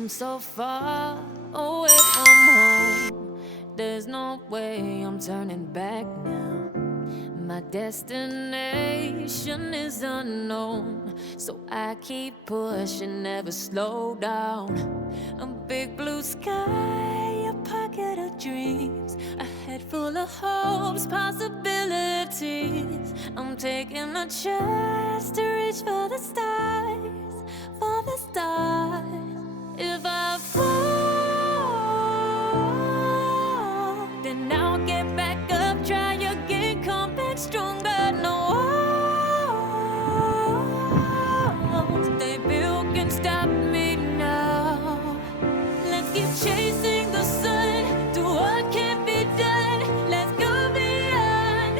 I'm so far away from home. There's no way I'm turning back now. My destination is unknown, so I keep pushing, never slow down. A big blue sky, a pocket of dreams, a head full of hopes, possibilities. I'm taking a chance to reach for the stars, for the stars. If I fall, then I'll get back up, try again, come back stronger. No walls they built can stop me now. Let's keep chasing the sun, do what can't be done. Let's go beyond,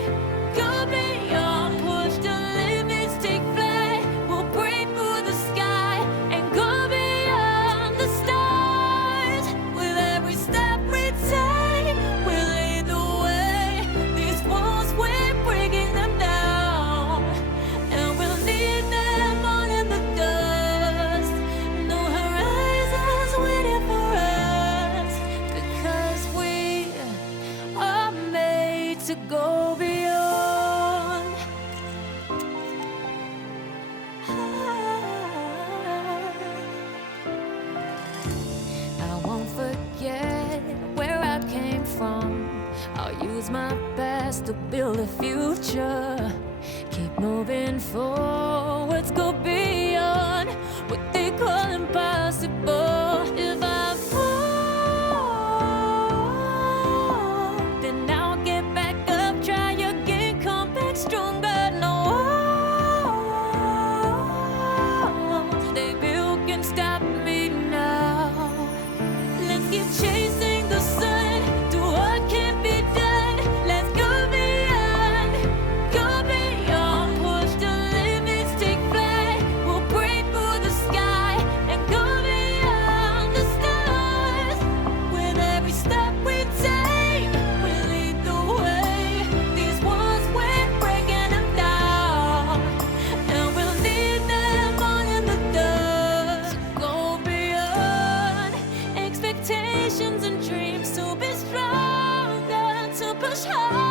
push the limits, take flight. We'll break through the sky and go beyond the stars. With every step we take, we'll lead the way. These walls, we're breaking them down, and we'll leave them all in the dust. No horizons waiting for us, because we are made to go beyond. I won't forget where I came from. I'll use my best to build a future. Keep moving forwards, go beyond what they call impossible. If I fall, then I'll get back up, try again, come back stronger. No walls they built can stop me now. Let's keep chasing the sun, do what can't be done. Let's go beyond, push the limits, take flight. We'll break through the sky and go beyond the stars. With every step we take, we lead the way. These walls, we're breaking them down, and we'll leave them all in the dust. Go beyond expectations and dreams, to be stronger, to push hard.